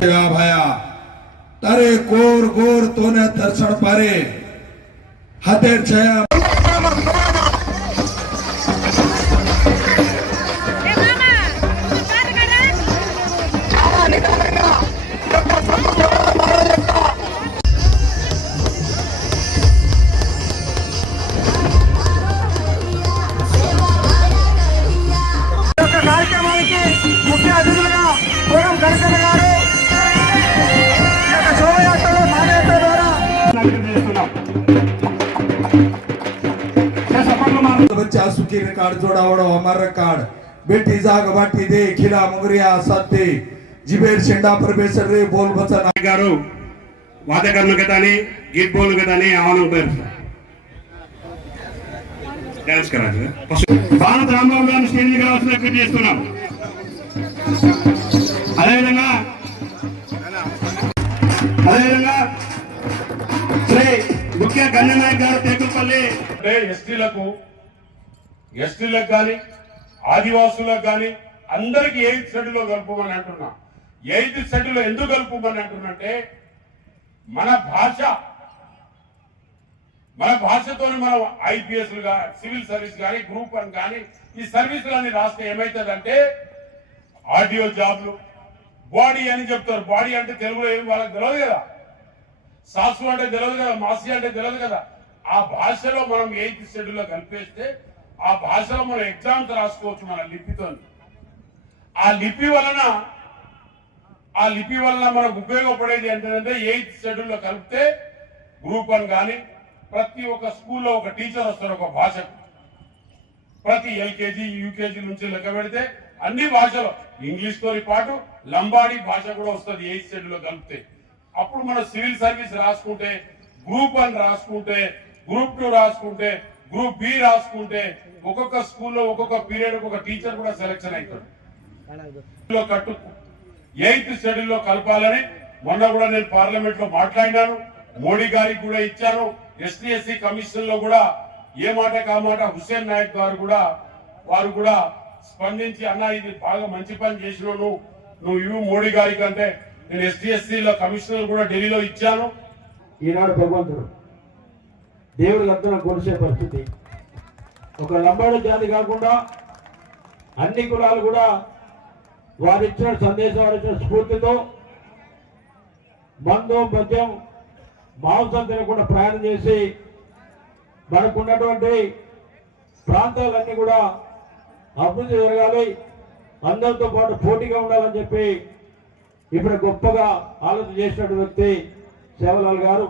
ભાયા. તારે ગોર ગોર તોને દર્શન પારે. હાથે છયા. बच्चा सुखी कार्ड जोड़ावड़ो हमारा कार्ड बेटी जाग बाटी दे, खिला मुंगरिया साथे जिबेर शेंडा परबेसर रे, बोल बचन गारो, वादे करने के ताने गीत बोलने के ताने आवन उबर डांस करा दे भारत रामराव गान स्टेज का असला कर दिया सुना ముఖ్య గణ్యనాయక్ గారు తేకుపల్లి అంటే ఎస్టీలకు ఎస్టీలకు కానీ ఆదివాసులకు కానీ అందరికి ఎయిత్ షెడ్యూల్లో కలుపుమని అంటున్నా. ఎయిత్ షెడ్యూల్లో ఎందుకు కలుపుమని అంటున్నంటే మన భాష మన భాషతో మనం ఐపీఎస్ సివిల్ సర్వీస్ కానీ గ్రూప్ వన్ కానీ ఈ సర్వీసులన్నీ రాస్తే ఏమవుతుందంటే ఆడియో జాబ్లు. బాడీ అని చెప్తారు. బాడీ అంటే తెలుగులో ఏం వాళ్ళకి తెలియదు కదా. సాసు అంటే తెలియదు కదా మాసి అంటే తెలియదు కదా. ఆ భాషలో మనం ఎయిత్ షెడ్యూల్లో కలిపేస్తే ఆ భాషలో మనం ఎగ్జామ్స్ రాసుకోవచ్చు మన లిపితో. ఆ లిపి వలన ఆ లిపి వలన మనకు ఉపయోగపడేది ఏంటంటే ఎయిత్ షెడ్యూల్లో కలిపితే గ్రూప్ వన్ కానీ ప్రతి ఒక్క స్కూల్లో ఒక టీచర్ వస్తారు ఒక భాషకు. ప్రతి ఎల్కేజీ యూకేజీ నుంచి లెక్క పెడితే అన్ని భాషలు ఇంగ్లీష్ తోని పాటు లంబాడీ భాష కూడా వస్తుంది ఎయిత్ షెడ్యూల్లో కలిపితే. అప్పుడు మనం సివిల్ సర్వీస్ రాసుకుంటే గ్రూప్ వన్ రాసుకుంటే గ్రూప్ టూ రాసుకుంటే గ్రూప్ బి రాసుకుంటే ఒక్కొక్క స్కూల్లో ఒక్కొక్క పీరియడ్ ఒక టీచర్ కూడా సెలెక్షన్ అవుతాడు. కట్టు ఎయిత్ షెడ్యూల్లో కలపాలని మొన్న కూడా నేను పార్లమెంట్లో మాట్లాడినాను. మోడీ గారికి కూడా ఇచ్చాను. ఎస్టీ ఎస్సీ కమిషన్లో కూడా ఏ మాట కా మాట హుస్సేన్ నాయక్ గారు కూడా వారు కూడా స్పందించి అన్న ఇది బాగా మంచి పని చేసినావు నువ్వు ఇవి మోడీ గారికి అంటే నేను ఎస్టీఎస్సీలో లో కమిషనర్ కూడా ఢిల్లీలో ఇచ్చాను. ఈనాడు భగవంతుడు దేవుడి లగ్నం కొలిసే పరిస్థితి. ఒక లంబాడు జాతి కాకుండా అన్ని కులాలు కూడా వారిచ్చిన సందేశం వారిచ్చిన స్ఫూర్తితో మందు మద్యం మాంసం తినకుండా ప్రయాణం చేసి మనకున్నటువంటి ప్రాంతాలన్నీ కూడా అభివృద్ధి జరగాలి. అందరితో పాటు పోటీగా ఉండాలని చెప్పి ఇప్పుడు గొప్పగా ఆలోచన చేసినటువంటి వ్యక్తి సేవలాల్ గారు